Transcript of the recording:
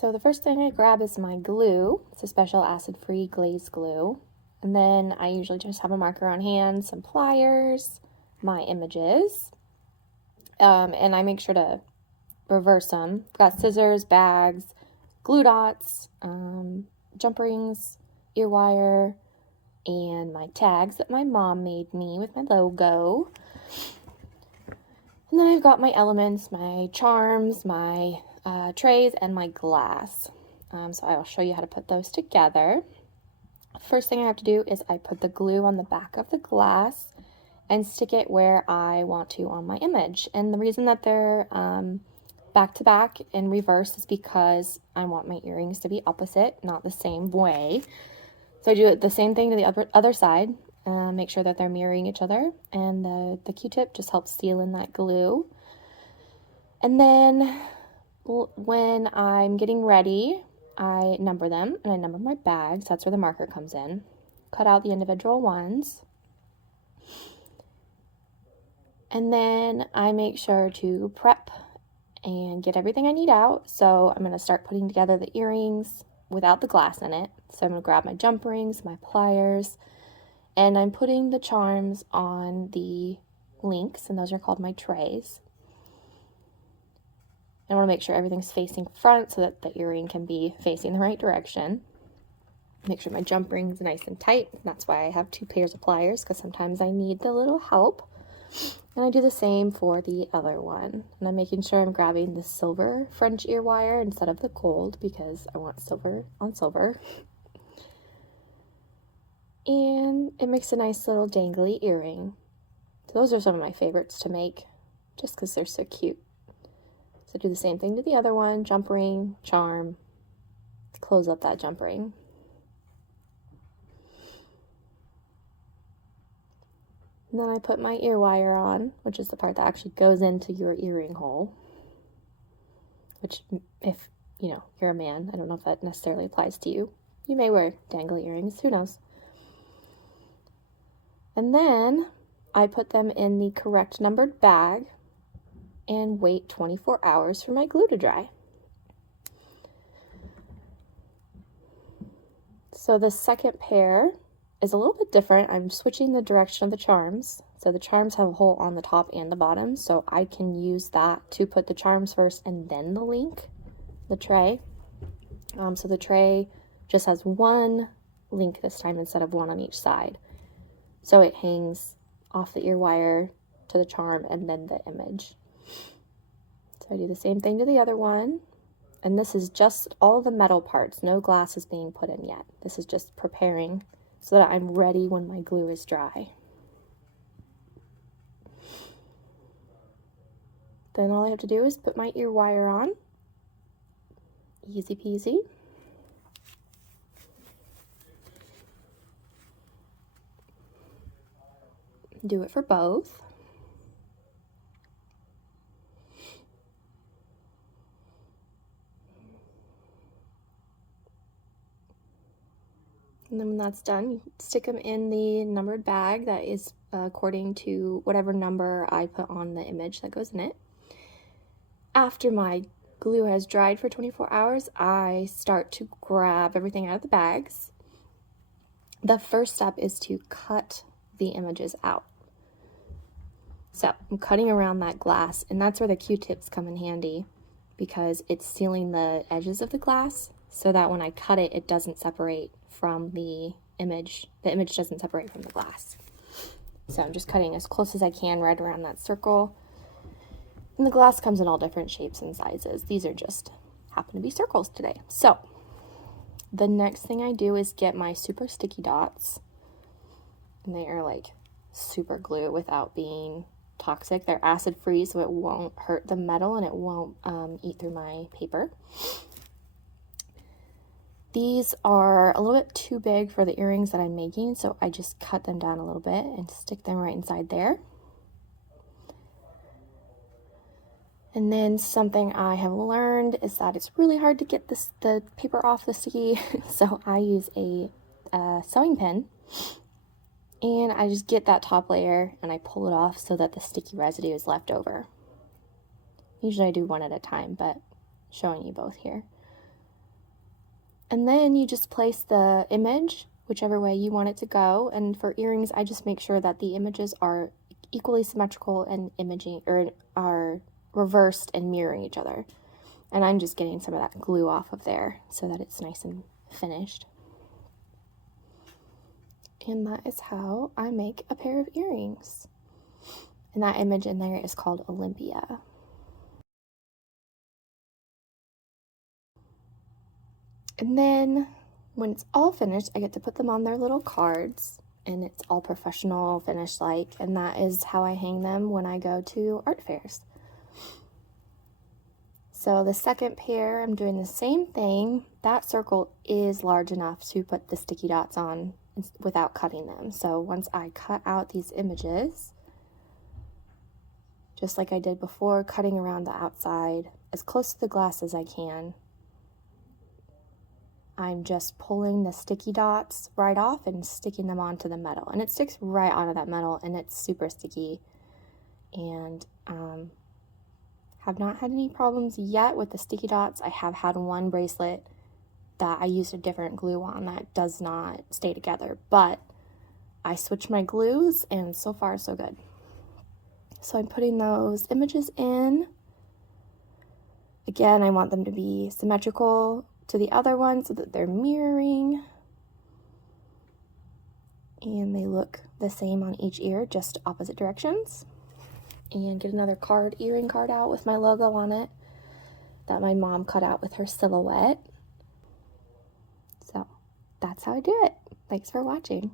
So the first thing I grab is my glue. It's a special acid-free glaze glue. And then I usually just have a marker on hand, some pliers, my images, and I make sure to reverse them. Got scissors, bags, glue dots, jump rings, ear wire, and my tags that my mom made me with my logo. And then I've got my elements, my charms, my trays, and my glass. So I will show you how to put those together. First thing I have to do is I put the glue on the back of the glass and stick it where I want to on my image. And the reason that they're back to back and reverse is because I want my earrings to be opposite, not the same way. So I do the same thing to the other side. Make sure that they're mirroring each other, and the Q-tip just helps seal in that glue. And then when I'm getting ready, I number them, and I number my bags. That's where the marker comes in. Cut out the individual ones. And then I make sure to prep and get everything I need out. So I'm going to start putting together the earrings without the glass in it. So I'm going to grab my jump rings, my pliers, and I'm putting the charms on the links, and those are called my trays. I want to make sure everything's facing front so that the earring can be facing the right direction. Make sure my jump ring's nice and tight. That's why I have 2 pairs of pliers, because sometimes I need the little help. And I do the same for the other one. And I'm making sure I'm grabbing the silver French ear wire instead of the gold, because I want silver on silver. And it makes a nice little dangly earring. So those are some of my favorites to make, just because they're so cute. So do the same thing to the other one, jump ring, charm, close up that jump ring. And then I put my ear wire on, which is the part that actually goes into your earring hole. Which, if, you're a man, I don't know if that necessarily applies to you. You may wear dangly earrings, who knows. And then I put them in the correct numbered bag and wait 24 hours for my glue to dry. So the second pair is a little bit different. I'm switching the direction of the charms. So the charms have a hole on the top and the bottom, so I can use that to put the charms first and then the link, the tray. So the tray just has 1 link this time instead of 1 on each side. So it hangs off the ear wire to the charm and then the image. So I do the same thing to the other one. And this is just all the metal parts. No glass is being put in yet. This is just preparing so that I'm ready when my glue is dry. Then all I have to do is put my ear wire on. Easy peasy. Do it for both. And then when that's done, you stick them in the numbered bag that is according to whatever number I put on the image that goes in it. After my glue has dried for 24 hours, I start to grab everything out of the bags. The first step is to cut the images out. So I'm cutting around that glass, and that's where the Q-tips come in handy, because it's sealing the edges of the glass so that when I cut it, it doesn't separate from the image. The image doesn't separate from the glass. So I'm just cutting as close as I can right around that circle. And the glass comes in all different shapes and sizes. These are just happen to be circles today. So the next thing I do is get my super sticky dots. And they are like super glue without being toxic. They're acid free, so it won't hurt the metal and it won't eat through my paper. These are a little bit too big for the earrings that I'm making, so I just cut them down a little bit and stick them right inside there. And then something I have learned is that it's really hard to get the paper off the sticky, so I use a sewing pin. And I just get that top layer and I pull it off so that the sticky residue is left over. Usually I do one at a time, but showing you both here. And then you just place the image whichever way you want it to go. And for earrings, I just make sure that the images are equally symmetrical and imaging, or are reversed and mirroring each other. And I'm just getting some of that glue off of there so that it's nice and finished. And that is how I make a pair of earrings. And that image in there is called Olympia. And then when it's all finished, I get to put them on their little cards, and it's all professional finish like, and that is how I hang them when I go to art fairs. So the second pair, I'm doing the same thing. That circle is large enough to put the sticky dots on without cutting them. So once I cut out these images, just like I did before, cutting around the outside as close to the glass as I can, I'm just pulling the sticky dots right off and sticking them onto the metal. And it sticks right onto that metal, and it's super sticky. And have not had any problems yet with the sticky dots. I have had one bracelet that I used a different glue on that does not stay together, but I switched my glues, and so far so good. So I'm putting those images in. Again, I want them to be symmetrical to the other one so that they're mirroring, and they look the same on each ear, just opposite directions. And get another card, earring card out with my logo on it that my mom cut out with her silhouette. So that's how I do it. Thanks for watching.